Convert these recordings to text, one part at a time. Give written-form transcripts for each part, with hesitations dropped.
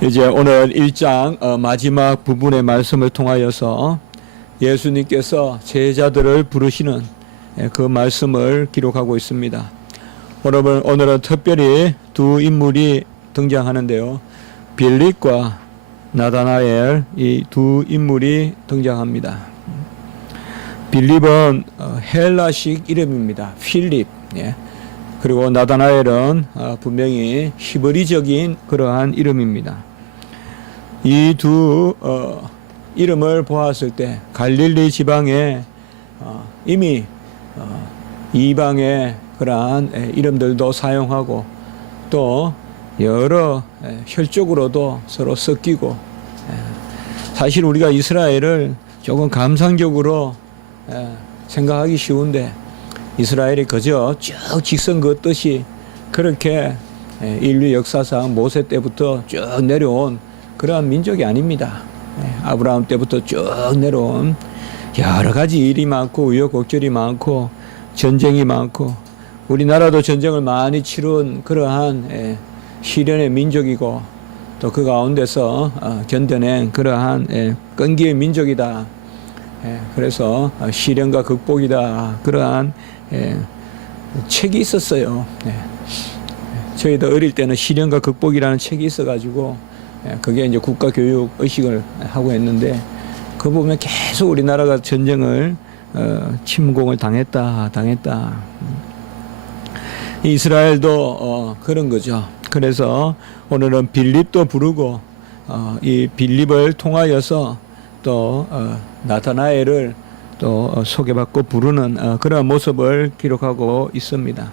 이제 오늘 1장 마지막 부분의 말씀을 통하여서 예수님께서 제자들을 부르시는 그 말씀을 기록하고 있습니다. 오늘은 특별히 두 인물이 등장하는데요. 빌립과 나다나엘, 이 두 인물이 등장합니다. 빌립은 헬라식 이름입니다. 필립. 그리고 나다나엘은 분명히 히브리적인 그러한 이름입니다. 이 두 이름을 보았을 때 갈릴리 지방에 이미 이방의 그러한 이름들도 사용하고 또 여러 혈족으로도 서로 섞이고, 사실 우리가 이스라엘을 조금 감상적으로 생각하기 쉬운데 이스라엘이 그저 쭉 직선 긋듯이 그렇게 인류 역사상 모세 때부터 쭉 내려온 그러한 민족이 아닙니다. 아브라함 때부터 쭉 내려온 여러 가지 일이 많고 우여곡절이 많고 전쟁이 많고, 우리나라도 전쟁을 많이 치룬 그러한 시련의 민족이고 또 그 가운데서 견뎌낸 그러한 끈기의 민족이다. 그래서 시련과 극복이다. 그러한 책이 있었어요. 저희도 어릴 때는 시련과 극복이라는 책이 있어가지고 그게 이제 국가교육 의식을 하고 했는데, 그 보면 계속 우리나라가 전쟁을 침공을 당했다. 이스라엘도 그런 거죠. 그래서 오늘은 빌립도 부르고 이 빌립을 통하여서 또 나타나엘을 또 소개받고 부르는 그런 모습을 기록하고 있습니다.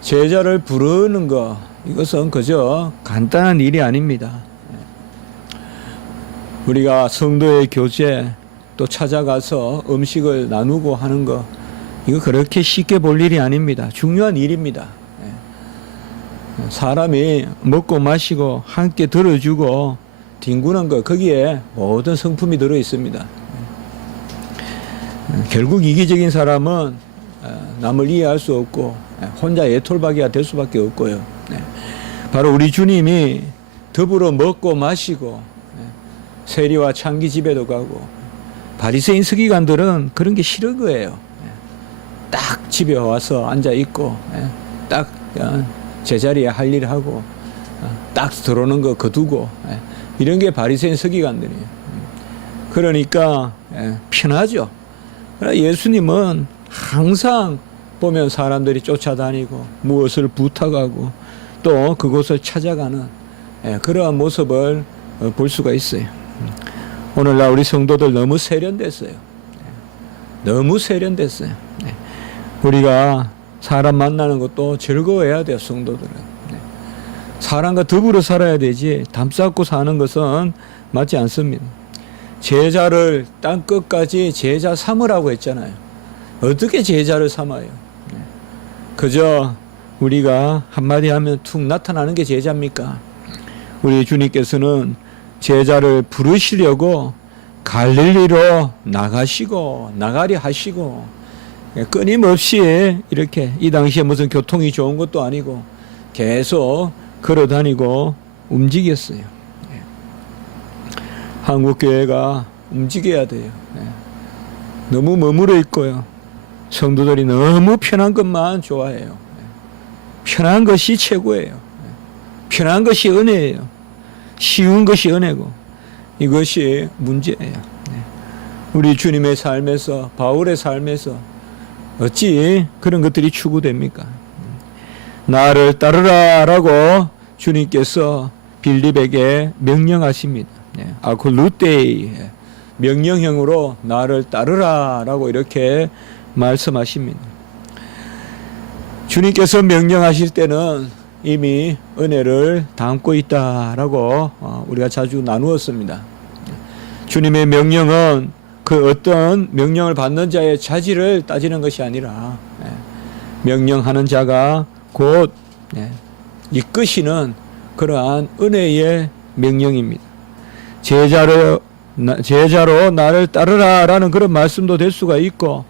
제자를 부르는 것, 이것은 그저 간단한 일이 아닙니다. 우리가 성도의 교제 또 찾아가서 음식을 나누고 하는 것, 이거 그렇게 쉽게 볼 일이 아닙니다. 중요한 일입니다. 사람이 먹고 마시고 함께 들어주고 뒹구는 것, 거기에 모든 성품이 들어 있습니다. 결국 이기적인 사람은 남을 이해할 수 없고 혼자 애톨박이가 될 수밖에 없고요. 바로 우리 주님이 더불어 먹고 마시고 세리와 창기 집에도 가고, 바리새인 서기관들은 그런 게 싫은 거예요. 딱 집에 와서 앉아 있고 딱 제자리에 할 일 하고 딱 들어오는 거 거두고, 이런 게 바리새인 서기관들이에요. 그러니까 편하죠. 예수님은 항상 보면 사람들이 쫓아다니고 무엇을 부탁하고 또 그곳을 찾아가는 그러한 모습을 볼 수가 있어요. 오늘날 우리 성도들 너무 세련됐어요. 너무 세련됐어요. 우리가 사람 만나는 것도 즐거워해야 돼요. 성도들은 사람과 더불어 살아야 되지 담쌓고 사는 것은 맞지 않습니다. 제자를 땅끝까지 제자 삼으라고 했잖아요. 어떻게 제자를 삼아요? 그저 우리가 한마디 하면 툭 나타나는 게 제자입니까? 우리 주님께서는 제자를 부르시려고 갈릴리로 나가리 하시고 끊임없이 이렇게, 이 당시에 무슨 교통이 좋은 것도 아니고 계속 걸어 다니고 움직였어요. 한국교회가 움직여야 돼요. 너무 머무러 있고요. 성도들이 너무 편한 것만 좋아해요. 편한 것이 최고예요. 편한 것이 은혜예요. 쉬운 것이 은혜고, 이것이 문제예요. 우리 주님의 삶에서, 바울의 삶에서 어찌 그런 것들이 추구됩니까? 나를 따르라라고 주님께서 빌립에게 명령하십니다. 아콜루테이, 명령형으로 나를 따르라라고 이렇게 말씀하십니다. 주님께서 명령하실 때는 이미 은혜를 담고 있다라고 우리가 자주 나누었습니다. 주님의 명령은 그 어떤 명령을 받는 자의 자질을 따지는 것이 아니라 명령하는 자가 곧 이끄시는 그러한 은혜의 명령입니다. 제자로 나를 따르라라는 그런 말씀도 될 수가 있고,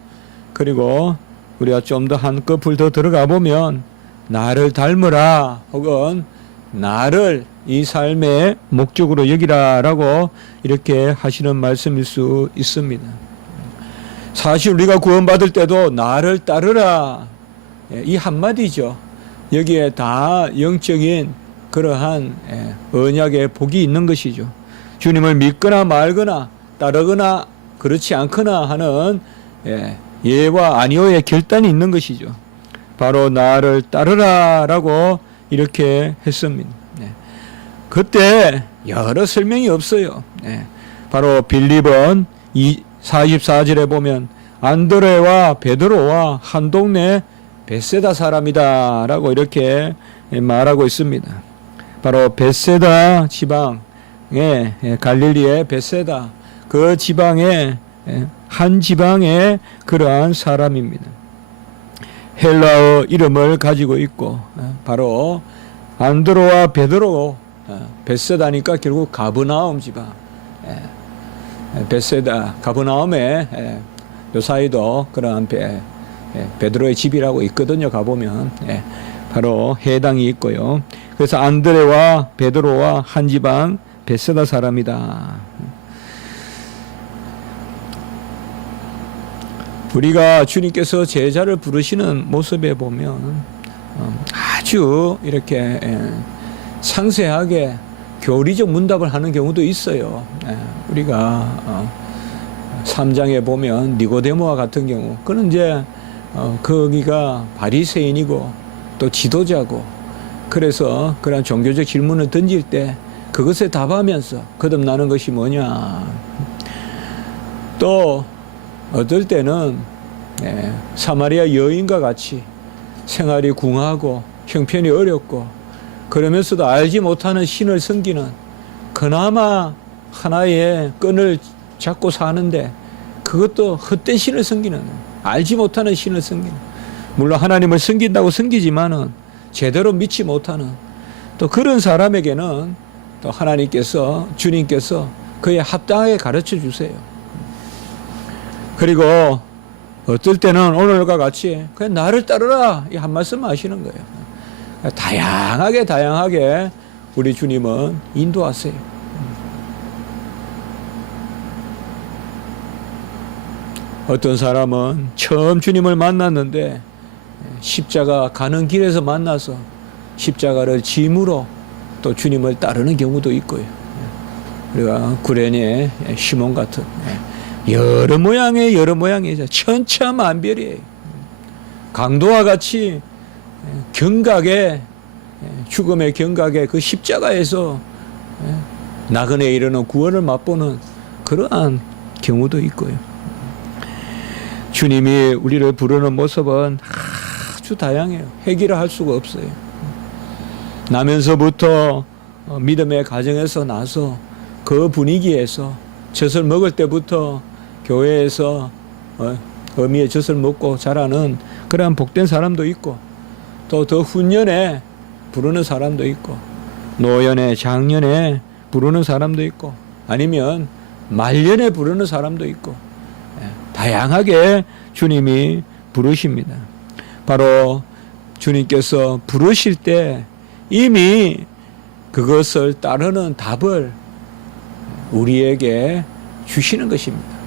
그리고 우리가 좀 더 한꺼풀 더 들어가 보면 나를 닮으라 혹은 나를 이 삶의 목적으로 여기라라고 이렇게 하시는 말씀일 수 있습니다. 사실 우리가 구원받을 때도 나를 따르라, 이 한마디죠. 여기에 다 영적인 그러한 언약의 복이 있는 것이죠. 주님을 믿거나 말거나 따르거나 그렇지 않거나 하는 예와 아니오의 결단이 있는 것이죠. 바로 나를 따르라라고 이렇게 했습니다. 그때 여러 설명이 없어요. 바로 빌립은 44절에 보면 안드레와 베드로와 한 동네 벳세다 사람이다라고 이렇게 말하고 있습니다. 바로 벳세다 지방의 갈릴리의 벳세다 그 지방의 한 지방의 그러한 사람입니다. 헬라어 이름을 가지고 있고 바로 안드로와 베드로 벳세다니까 결국 가브나움 지방 벳세다 가브나움의 요 사이도 그러한 베드로의 집이라고 있거든요. 가보면 바로 해당이 있고요. 그래서 안드레와 베드로와 한 지방 벳세다 사람이다. 우리가 주님께서 제자를 부르시는 모습에 보면 아주 이렇게 상세하게 교리적 문답을 하는 경우도 있어요. 우리가 3장에 보면 니고데모와 같은 경우, 그는 이제 거기가 바리새인이고 또 지도자고, 그래서 그런 종교적 질문을 던질 때 그것에 답하면서 거듭나는 것이 뭐냐. 또 어떨 때는 사마리아 여인과 같이 생활이 궁하고 형편이 어렵고 그러면서도 알지 못하는 신을 섬기는, 그나마 하나의 끈을 잡고 사는데 그것도 헛된 신을 섬기는, 알지 못하는 신을 섬기는, 물론 하나님을 섬긴다고 섬기지만은 제대로 믿지 못하는, 또 그런 사람에게는 또 하나님께서, 주님께서 그에 합당하게 가르쳐 주세요. 그리고 어떨 때는 오늘과 같이 그냥 나를 따르라 이 한 말씀 하시는 거예요. 다양하게 우리 주님은 인도하세요. 어떤 사람은 처음 주님을 만났는데 십자가 가는 길에서 만나서 십자가를 짐으로 또 주님을 따르는 경우도 있고요. 우리가 구레네 시몬 같은 여러 모양의 천차만별이에요. 강도와 같이 경각에, 죽음의 경각에 그 십자가에서 나그네에 이르는 구원을 맛보는 그러한 경우도 있고요. 주님이 우리를 부르는 모습은 아주 다양해요. 해결을 할 수가 없어요. 나면서부터 믿음의 가정에서 나서 그 분위기에서 젖을 먹을 때부터 교회에서 어미의 젖을 먹고 자라는 그러한 복된 사람도 있고, 또 더 훈련에 부르는 사람도 있고, 노년에 장년에 부르는 사람도 있고, 아니면 말년에 부르는 사람도 있고, 다양하게 주님이 부르십니다. 바로 주님께서 부르실 때 이미 그것을 따르는 답을 우리에게 주시는 것입니다.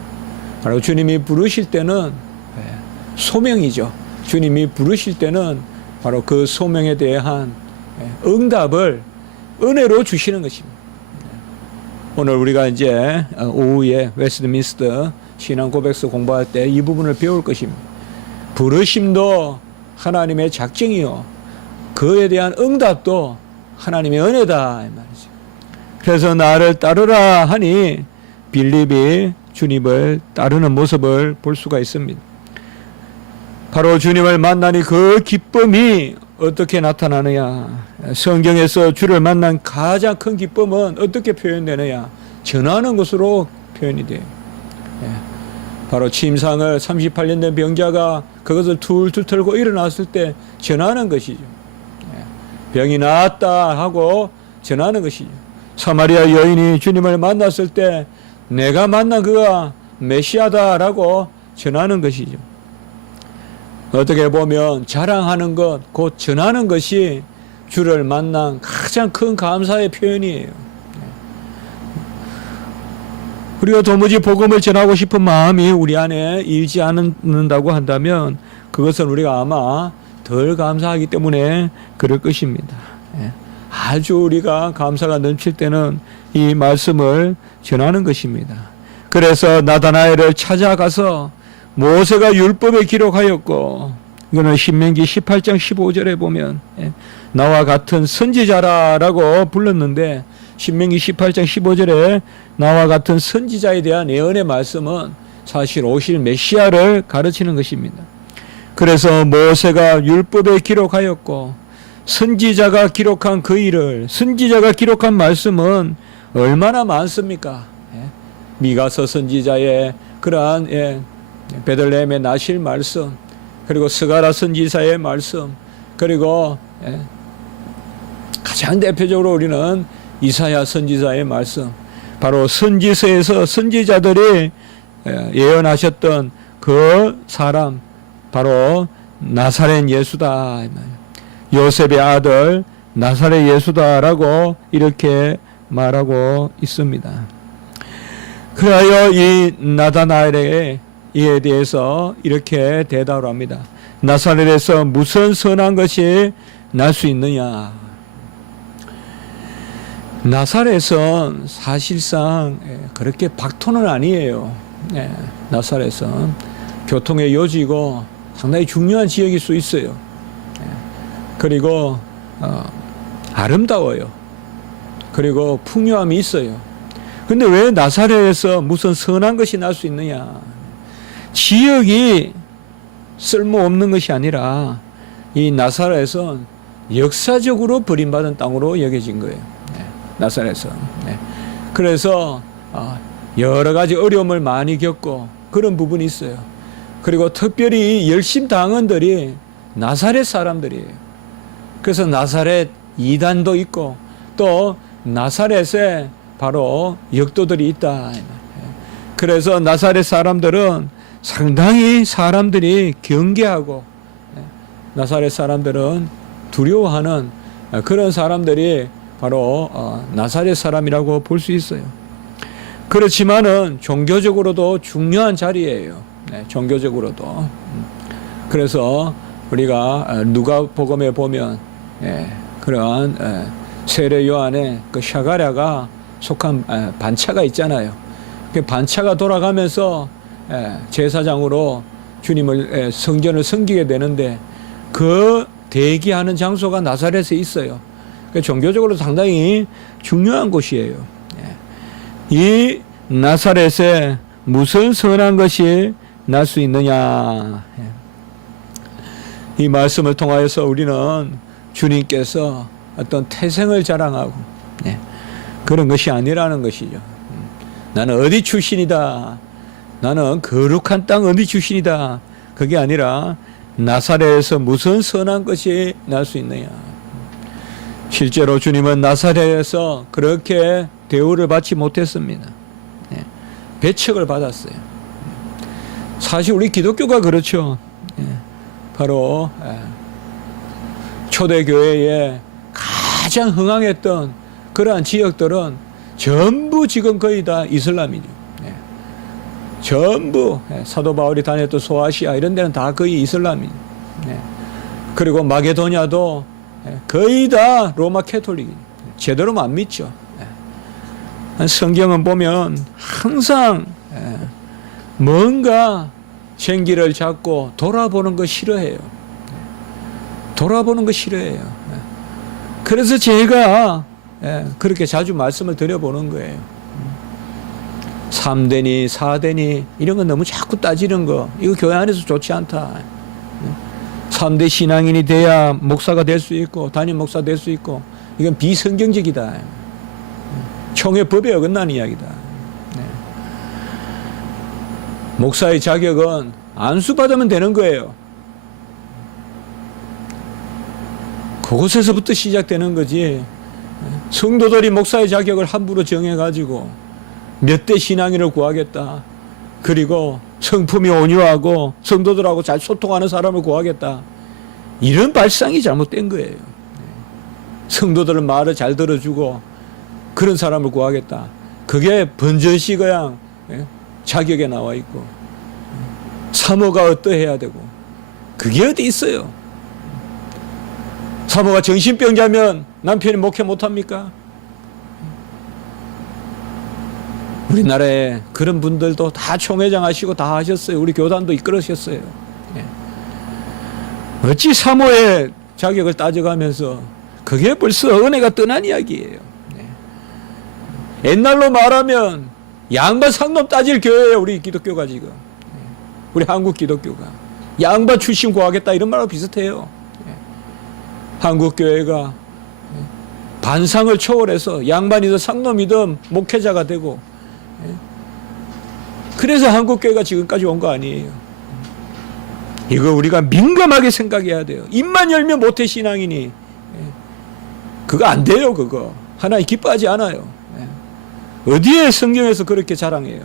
바로 주님이 부르실 때는 소명이죠. 주님이 부르실 때는 바로 그 소명에 대한 응답을 은혜로 주시는 것입니다. 오늘 우리가 이제 오후에 웨스트민스터 신앙 고백서 공부할 때 이 부분을 배울 것입니다. 부르심도 하나님의 작정이요, 그에 대한 응답도 하나님의 은혜다 이 말이죠. 그래서 나를 따르라 하니 빌립이 주님을 따르는 모습을 볼 수가 있습니다. 바로 주님을 만나니 그 기쁨이 어떻게 나타나느냐. 성경에서 주를 만난 가장 큰 기쁨은 어떻게 표현되느냐. 전하는 것으로 표현이 돼요. 바로 침상을 38년 된 병자가 그것을 툴툴 털고 일어났을 때 전하는 것이죠. 병이 나았다 하고 전하는 것이죠. 사마리아 여인이 주님을 만났을 때 내가 만난 그가 메시아다라고 전하는 것이죠. 어떻게 보면 자랑하는 것, 곧 전하는 것이 주를 만난 가장 큰 감사의 표현이에요. 우리가 도무지 복음을 전하고 싶은 마음이 우리 안에 일지 않는다고 한다면 그것은 우리가 아마 덜 감사하기 때문에 그럴 것입니다. 아주 우리가 감사가 넘칠 때는 이 말씀을 전하는 것입니다. 그래서 나다나엘을 찾아가서 모세가 율법에 기록하였고, 이거는 신명기 18장 15절에 보면 나와 같은 선지자라라고 불렀는데, 신명기 18장 15절에 나와 같은 선지자에 대한 예언의 말씀은 사실 오실 메시아를 가르치는 것입니다. 그래서 모세가 율법에 기록하였고 선지자가 기록한 그 일을, 선지자가 기록한 말씀은 얼마나 많습니까? 미가서 선지자의 그러한 베들레헴의 나실 말씀, 그리고 스가랴 선지자의 말씀, 그리고 가장 대표적으로 우리는 이사야 선지자의 말씀, 바로 선지서에서 선지자들이 예언하셨던 그 사람, 바로 나사렛 예수다, 요셉의 아들 나사렛 예수다라고 이렇게 말하고 있습니다. 그래야 이 나다나엘에 이에 대해서 이렇게 대답을 합니다. 나사렛에서 무슨 선한 것이 날 수 있느냐? 나사렛은 사실상 그렇게 박토는 아니에요. 나사렛은 교통의 요지고 상당히 중요한 지역일 수 있어요. 그리고 아름다워요. 그리고 풍요함이 있어요. 근데 왜 나사렛에서 무슨 선한 것이 날 수 있느냐? 지역이 쓸모없는 것이 아니라 이 나사렛은 역사적으로 버림받은 땅으로 여겨진 거예요. 나사렛은. 그래서 여러 가지 어려움을 많이 겪고 그런 부분이 있어요. 그리고 특별히 열심 당원들이 나사렛 사람들이에요. 그래서 나사렛 이단도 있고 또 나사렛에 바로 역도들이 있다. 그래서 나사렛 사람들은 상당히 사람들이 경계하고 나사렛 사람들은 두려워하는 그런 사람들이 바로 나사렛 사람이라고 볼 수 있어요. 그렇지만은 종교적으로도 중요한 자리예요. 종교적으로도. 그래서 우리가 누가복음에 보면 그러한 세례 요한의 그 샤가랴가 속한 반차가 있잖아요. 그 반차가 돌아가면서 제사장으로 주님을 성전을 섬기게 되는데 그 대기하는 장소가 나사렛에 있어요. 종교적으로 상당히 중요한 곳이에요. 이 나사렛에 무슨 선한 것이 날 수 있느냐? 이 말씀을 통하여서 우리는 주님께서 어떤 태생을 자랑하고 그런 것이 아니라는 것이죠. 나는 어디 출신이다. 나는 거룩한 땅 어디 출신이다. 그게 아니라 나사렛에서 무슨 선한 것이 날 수 있느냐. 실제로 주님은 나사렛에서 그렇게 대우를 받지 못했습니다. 배척을 받았어요. 사실 우리 기독교가 그렇죠. 바로 초대교회에 가장 흥황했던 그러한 지역들은 전부 지금 거의 다 이슬람이죠. 전부 사도 바울이 다녔던 소아시아 이런 데는 다 거의 이슬람이죠. 그리고 마게도냐도 거의 다 로마 캐톨릭이죠. 제대로는 안 믿죠. 성경은 보면 항상 뭔가 생기를 잡고 돌아보는 거 싫어해요. 돌아보는 거 싫어해요. 그래서 제가 그렇게 자주 말씀을 드려보는 거예요. 3대니 4대니 이런 거 너무 자꾸 따지는 거 이거 교회 안에서 좋지 않다. 3대 신앙인이 돼야 목사가 될 수 있고 담임 목사 될 수 있고 이건 비성경적이다. 총회 법에 어긋나는 이야기다. 목사의 자격은 안수받으면 되는 거예요. 그곳에서부터 시작되는 거지. 성도들이 목사의 자격을 함부로 정해가지고 몇 대 신앙인을 구하겠다. 그리고 성품이 온유하고 성도들하고 잘 소통하는 사람을 구하겠다. 이런 발상이 잘못된 거예요. 성도들은 말을 잘 들어주고 그런 사람을 구하겠다. 그게 번전시거양 자격에 나와 있고 사모가 어떠해야 되고 그게 어디 있어요. 사모가 정신병자면 남편이 목회 못합니까? 우리나라에 그런 분들도 다 총회장 하시고 다 하셨어요. 우리 교단도 이끌으셨어요. 어찌 사모의 자격을 따져가면서 그게 벌써 은혜가 떠난 이야기예요. 옛날로 말하면 양반 상놈 따질 교회예요. 우리 기독교가 지금. 우리 한국 기독교가. 양반 출신 구하겠다 이런 말하고 비슷해요. 한국 교회가 반상을 초월해서 양반이든 상놈이든 목회자가 되고 그래서 한국 교회가 지금까지 온 거 아니에요. 이거 우리가 민감하게 생각해야 돼요. 입만 열면 모태신앙이니 그거 안 돼요. 그거 하나님 기뻐하지 않아요. 어디에 성경에서 그렇게 자랑해요.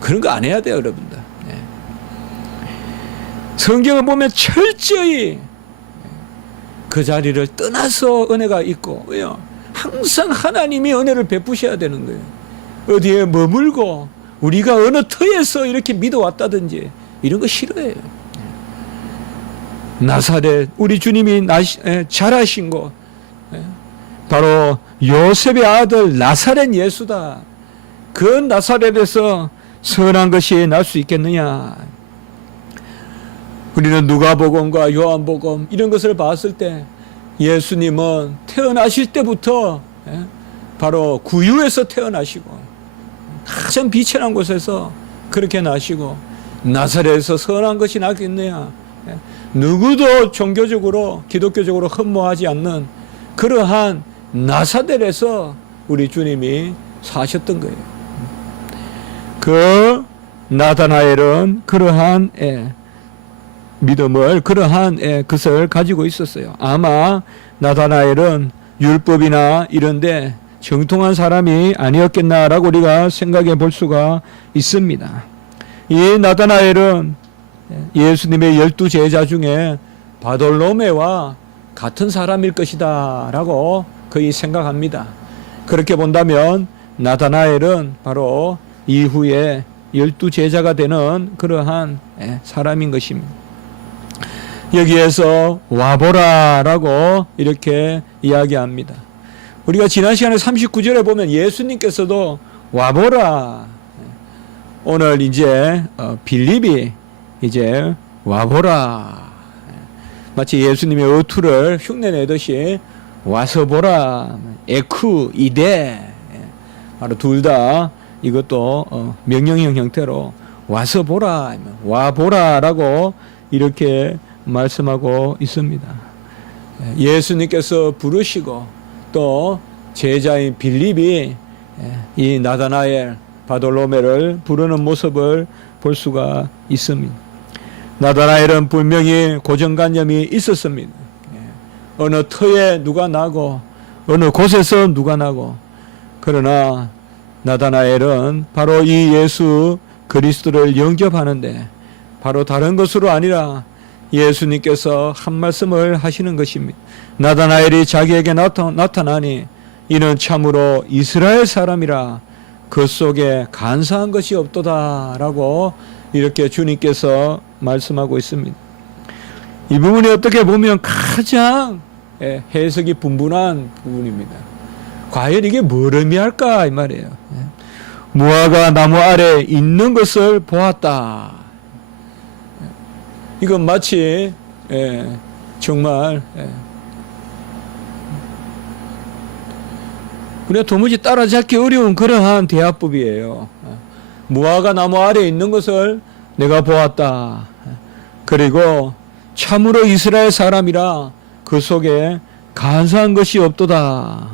그런 거 안 해야 돼요, 여러분들. 성경을 보면 철저히 그 자리를 떠나서 은혜가 있고, 왜요? 항상 하나님이 은혜를 베푸셔야 되는 거예요. 어디에 머물고 우리가 어느 터에서 이렇게 믿어왔다든지 이런 거 싫어해요. 나사렛 우리 주님이 자라신 곳 바로 요셉의 아들 나사렛 예수다. 그 나사렛에서 선한 것이 날 수 있겠느냐. 우리는 누가복음과 요한복음 이런 것을 봤을 때 예수님은 태어나실 때부터 바로 구유에서 태어나시고 가장 비천한 곳에서 그렇게 나시고 나사렛에서 선한 것이 나겠느냐. 누구도 종교적으로 기독교적으로 흠모하지 않는 그러한 나사렛에서 우리 주님이 사셨던 거예요. 그 나다나엘은 그러한 믿음을 그러한 것을 가지고 있었어요. 아마 나다나엘은 율법이나 이런데 정통한 사람이 아니었겠나라고 우리가 생각해 볼 수가 있습니다. 이 나다나엘은 예수님의 12 제자 중에 바돌로메와 같은 사람일 것이다 라고 거의 생각합니다. 그렇게 본다면 나다나엘은 바로 이후에 12 제자가 되는 그러한 사람인 것입니다. 여기에서 와보라라고 이렇게 이야기합니다. 우리가 지난 시간에 39절에 보면 예수님께서도 와보라. 오늘 이제 빌립이 이제 와보라. 마치 예수님의 어투를 흉내내듯이 와서 보라. 에쿠 이데. 바로 둘 다 이것도 명령형 형태로 와서 보라. 와보라라고 이렇게 말씀하고 있습니다. 예수님께서 부르시고 또 제자인 빌립이 이 나다나엘 바돌로메를 부르는 모습을 볼 수가 있습니다. 나다나엘은 분명히 고정관념이 있었습니다. 어느 터에 누가 나고 어느 곳에서 누가 나고, 그러나 나다나엘은 바로 이 예수 그리스도를 영접하는데 바로 다른 것으로 아니라 예수님께서 한 말씀을 하시는 것입니다. 나다나엘이 자기에게 나타나니 이는 참으로 이스라엘 사람이라 그 속에 간사한 것이 없도다 라고 이렇게 주님께서 말씀하고 있습니다. 이 부분이 어떻게 보면 가장 해석이 분분한 부분입니다. 과연 이게 뭘 의미할까 이 말이에요. 무화과 나무 아래 있는 것을 보았다. 이건 마치 정말 우리가 도무지 따라잡기 어려운 그러한 대화법이에요. 무화과 나무 아래 있는 것을 내가 보았다. 그리고 참으로 이스라엘 사람이라 그 속에 간사한 것이 없도다.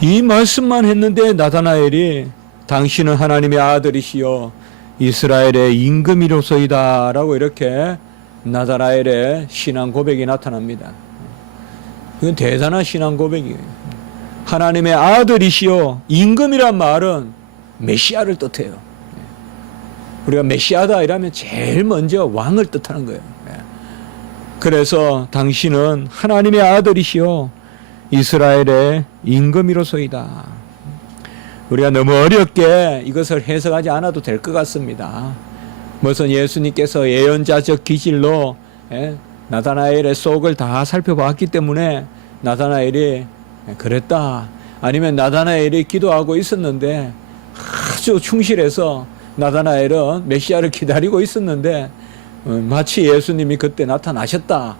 이 말씀만 했는데 나다나엘이 당신은 하나님의 아들이시여 이스라엘의 임금이로소이다 라고 이렇게 나다나엘의 신앙 고백이 나타납니다. 이건 대단한 신앙 고백이에요. 하나님의 아들이시여, 임금이란 말은 메시아를 뜻해요. 우리가 메시아다 이러면 제일 먼저 왕을 뜻하는 거예요. 그래서 당신은 하나님의 아들이시요 이스라엘의 임금이로소이다. 우리가 너무 어렵게 이것을 해석하지 않아도 될 것 같습니다. 무슨 예수님께서 예언자적 기질로 나다나엘의 속을 다 살펴봤기 때문에 나다나엘이 그랬다. 아니면 나다나엘이 기도하고 있었는데 아주 충실해서 나다나엘은 메시아를 기다리고 있었는데 마치 예수님이 그때 나타나셨다.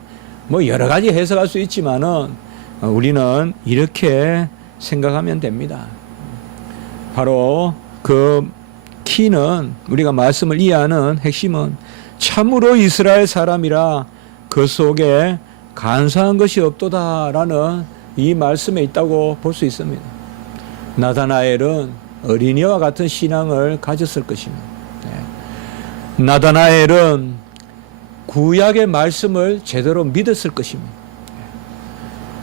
뭐 여러 가지 해석할 수 있지만은 우리는 이렇게 생각하면 됩니다. 바로 그 키는 우리가 말씀을 이해하는 핵심은 참으로 이스라엘 사람이라 그 속에 간사한 것이 없도다라는 이 말씀에 있다고 볼 수 있습니다. 나다나엘은 어린이와 같은 신앙을 가졌을 것입니다. 나다나엘은 구약의 말씀을 제대로 믿었을 것입니다.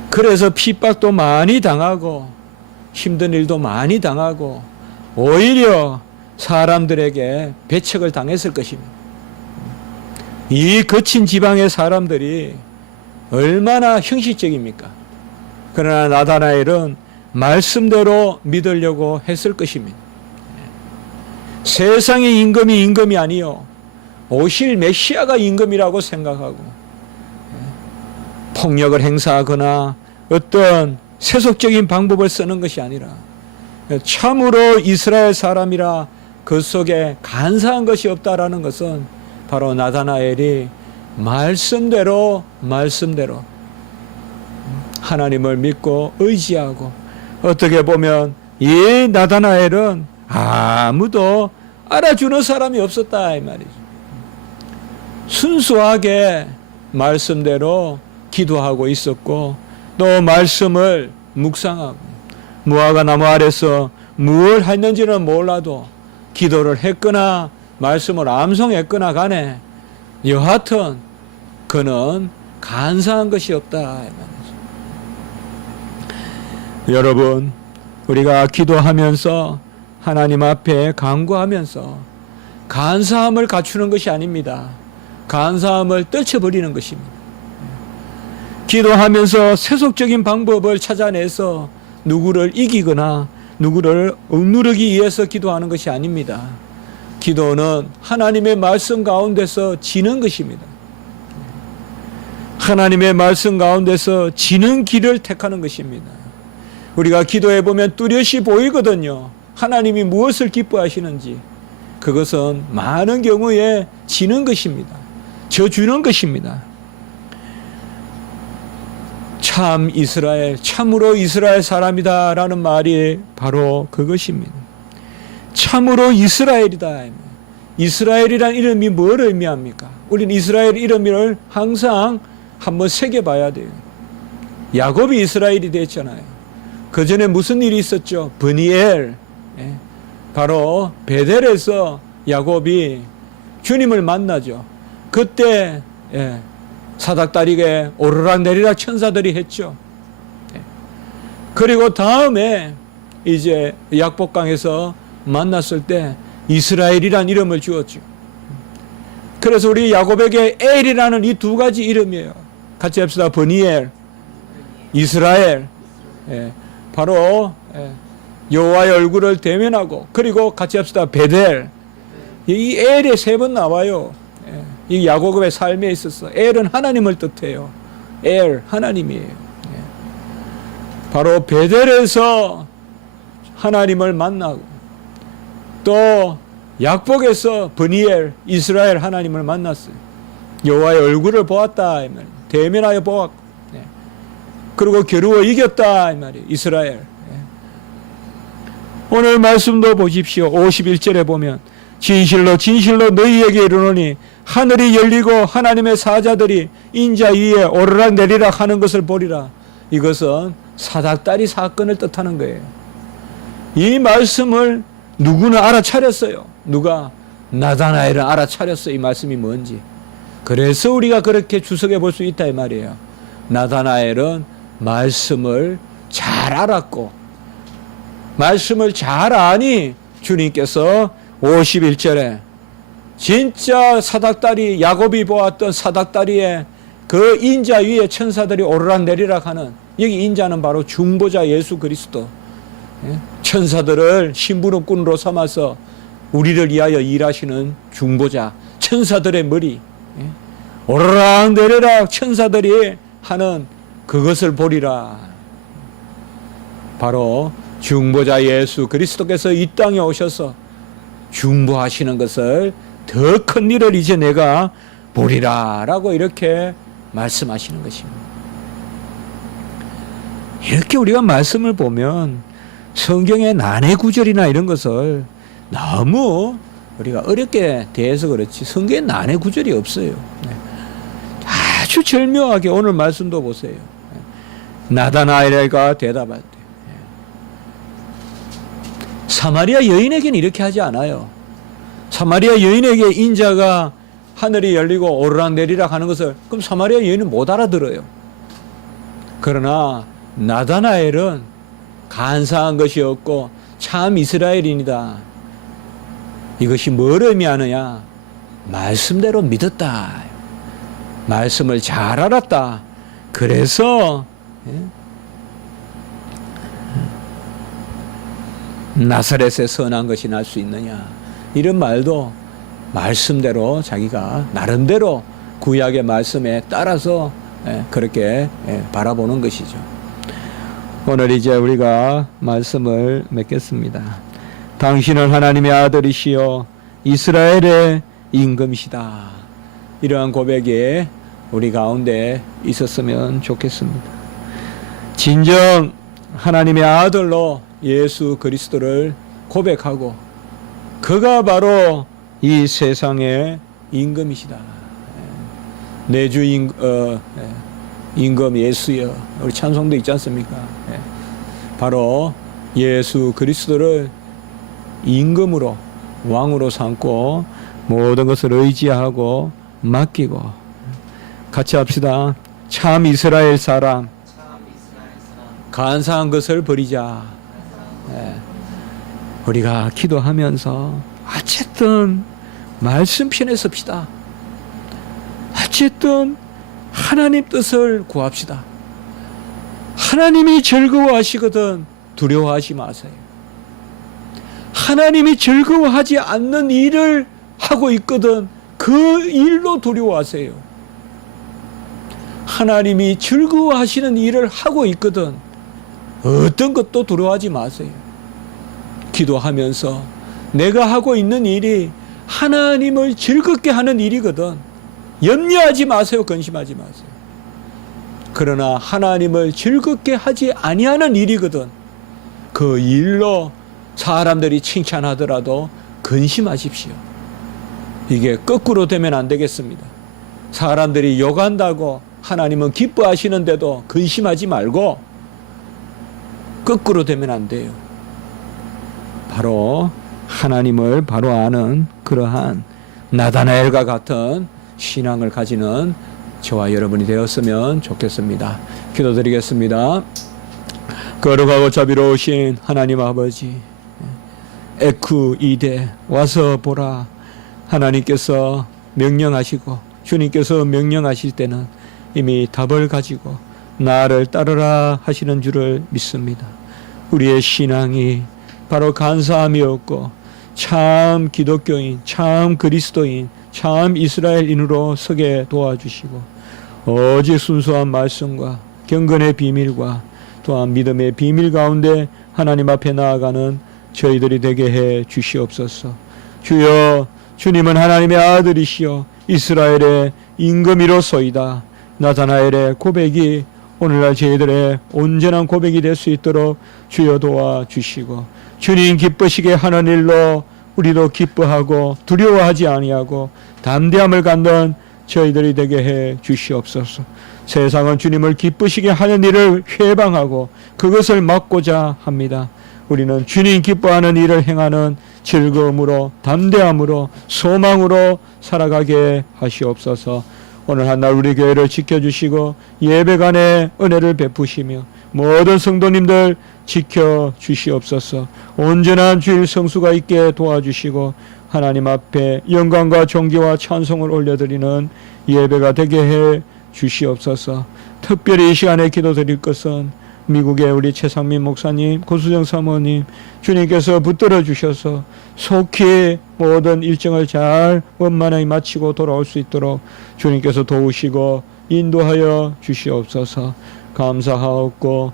그래서 핍박도 많이 당하고 힘든 일도 많이 당하고 오히려 사람들에게 배척을 당했을 것입니다. 이 거친 지방의 사람들이 얼마나 형식적입니까? 그러나 나다나엘은 말씀대로 믿으려고 했을 것입니다. 세상의 임금이 아니요 오실 메시아가 임금이라고 생각하고 폭력을 행사하거나 어떤 세속적인 방법을 쓰는 것이 아니라 참으로 이스라엘 사람이라 그 속에 간사한 것이 없다라는 것은 바로 나다나엘이 말씀대로 하나님을 믿고 의지하고 어떻게 보면 이 나다나엘은 아무도 알아주는 사람이 없었다 이 말이죠. 순수하게 말씀대로 기도하고 있었고 또 말씀을 묵상하고 무화과 나무 아래서 무엇을 했는지는 몰라도 기도를 했거나 말씀을 암송했거나 간에 여하튼 그는 간사한 것이 없다 이 말이죠. 여러분 우리가 기도하면서 하나님 앞에 간구하면서 간사함을 갖추는 것이 아닙니다. 간사함을 떨쳐버리는 것입니다. 기도하면서 세속적인 방법을 찾아내서 누구를 이기거나 누구를 억누르기 위해서 기도하는 것이 아닙니다. 기도는 하나님의 말씀 가운데서 지는 것입니다. 하나님의 말씀 가운데서 지는 길을 택하는 것입니다. 우리가 기도해 보면 뚜렷이 보이거든요. 하나님이 무엇을 기뻐하시는지. 그것은 많은 경우에 지는 것입니다. 져주는 것입니다. 참 이스라엘, 참으로 이스라엘 사람이다라는 말이 바로 그것입니다. 참으로 이스라엘이다. 이스라엘이란 이름이 뭘 의미합니까? 우리는 이스라엘 이름을 항상 한번 새겨봐야 돼요. 야곱이 이스라엘이 됐잖아요. 그 전에 무슨 일이 있었죠? 브니엘. 바로 베델에서 야곱이 주님을 만나죠. 그때 사닥다리게 오르락내리락 천사들이 했죠. 그리고 다음에 이제 약복강에서 만났을 때 이스라엘이란 이름을 주었죠. 그래서 우리 야곱에게 엘이라는 이 두 가지 이름이에요. 같이 합시다. 브니엘, 이스라엘. 바로 여호와의 얼굴을 대면하고 그리고 같이 합시다. 베델. 이 엘이 세 번 나와요. 이 야곱의 삶에 있어서 엘은 하나님을 뜻해요. 엘 하나님이에요. 바로 베델에서 하나님을 만나고 또 약복에서 브니엘 이스라엘 하나님을 만났어요. 여호와의 얼굴을 보았다 이 말이에요. 대면하여 보았고 그리고 겨루어 이겼다 이 말이에요. 이스라엘. 오늘 말씀도 보십시오. 51절에 보면 진실로 너희에게 이르노니 하늘이 열리고 하나님의 사자들이 인자 위에 오르락 내리락 하는 것을 보리라. 이것은 사닥다리 사건을 뜻하는 거예요. 이 말씀을 누구는 알아차렸어요. 누가? 나다나엘은 알아차렸어요. 이 말씀이 뭔지. 그래서 우리가 그렇게 주석해 볼 수 있다 이 말이에요. 나다나엘은 말씀을 잘 알았고 말씀을 잘 아니 주님께서 51절에 진짜 사닥다리, 야곱이 보았던 사닥다리에 그 인자 위에 천사들이 오르락내리락 하는, 여기 인자는 바로 중보자 예수 그리스도. 천사들을 심부름꾼으로 삼아서 우리를 위하여 일하시는 중보자, 천사들의 머리, 오르락내리락 천사들이 하는 그것을 보리라. 바로 중보자 예수 그리스도께서 이 땅에 오셔서 중보하시는 것을, 더 큰 일을 이제 내가 보리라 라고 이렇게 말씀하시는 것입니다. 이렇게 우리가 말씀을 보면 성경의 난해 구절이나 이런 것을 너무 우리가 어렵게 대해서 그렇지, 성경에 난해 구절이 없어요. 아주 절묘하게 오늘 말씀도 보세요. 나다나엘가 대답할 때 사마리아 여인에게는 이렇게 하지 않아요. 사마리아 여인에게 인자가 하늘이 열리고 오르락내리락 하는 것을 그럼 사마리아 여인은 못 알아들어요. 그러나 나다나엘은 간사한 것이 없고 참 이스라엘인이다. 이것이 뭘 의미하느냐? 말씀대로 믿었다. 말씀을 잘 알았다. 그래서 나사렛에 선한 것이 날 수 있느냐, 이런 말도 말씀대로 자기가 나름대로 구약의 말씀에 따라서 그렇게 바라보는 것이죠. 오늘 이제 우리가 말씀을 맺겠습니다. 당신은 하나님의 아들이시요 이스라엘의 임금이시다. 이러한 고백이 우리 가운데 있었으면 좋겠습니다. 진정 하나님의 아들로 예수 그리스도를 고백하고 그가 바로 이 세상의 임금이시다. 내 주 임금 예수여, 우리 찬송도 있지 않습니까? 바로 예수 그리스도를 임금으로, 왕으로 삼고 모든 것을 의지하고 맡기고, 같이 합시다. 참 이스라엘 사람, 간사한 것을 버리자. 우리가 기도하면서 어쨌든 말씀 편에 섭시다. 어쨌든 하나님 뜻을 구합시다. 하나님이 즐거워하시거든 두려워하지 마세요. 하나님이 즐거워하지 않는 일을 하고 있거든 그 일로 두려워하세요. 하나님이 즐거워하시는 일을 하고 있거든 어떤 것도 두려워하지 마세요. 기도하면서 내가 하고 있는 일이 하나님을 즐겁게 하는 일이거든 염려하지 마세요. 근심하지 마세요. 그러나 하나님을 즐겁게 하지 아니하는 일이거든 그 일로 사람들이 칭찬하더라도 근심하십시오. 이게 거꾸로 되면 안 되겠습니다. 사람들이 욕한다고 하나님은 기뻐하시는데도 근심하지 말고 거꾸로 되면 안 돼요. 바로 하나님을 바로 아는 그러한 나다나엘과 같은 신앙을 가지는 저와 여러분이 되었으면 좋겠습니다. 기도드리겠습니다. 거룩하고 자비로우신 하나님 아버지, 에쿠 이데 와서 보라. 하나님께서 명령하시고 주님께서 명령하실 때는 이미 답을 가지고 나를 따르라 하시는 줄을 믿습니다. 우리의 신앙이 바로 간사함이었고 참 기독교인, 참 그리스도인, 참 이스라엘인으로 서게 도와주시고 오직 순수한 말씀과 경건의 비밀과 또한 믿음의 비밀 가운데 하나님 앞에 나아가는 저희들이 되게 해 주시옵소서. 주여, 주님은 하나님의 아들이시여 이스라엘의 임금이로소이다. 나다나엘의 고백이 오늘날 저희들의 온전한 고백이 될 수 있도록 주여 도와주시고 주님 기쁘시게 하는 일로 우리도 기뻐하고 두려워하지 아니하고 담대함을 갖는 저희들이 되게 해 주시옵소서. 세상은 주님을 기쁘시게 하는 일을 회방하고 그것을 막고자 합니다. 우리는 주님 기뻐하는 일을 행하는 즐거움으로 담대함으로 소망으로 살아가게 하시옵소서. 오늘 한날 우리 교회를 지켜주시고 예배간에 은혜를 베푸시며 모든 성도님들 지켜주시옵소서. 온전한 주일 성수가 있게 도와주시고 하나님 앞에 영광과 존귀와 찬송을 올려드리는 예배가 되게 해 주시옵소서. 특별히 이 시간에 기도드릴 것은 미국의 우리 최상민 목사님, 고수정 사모님, 주님께서 붙들어 주셔서 속히 모든 일정을 잘 원만하게 마치고 돌아올 수 있도록 주님께서 도우시고 인도하여 주시옵소서. 감사하옵고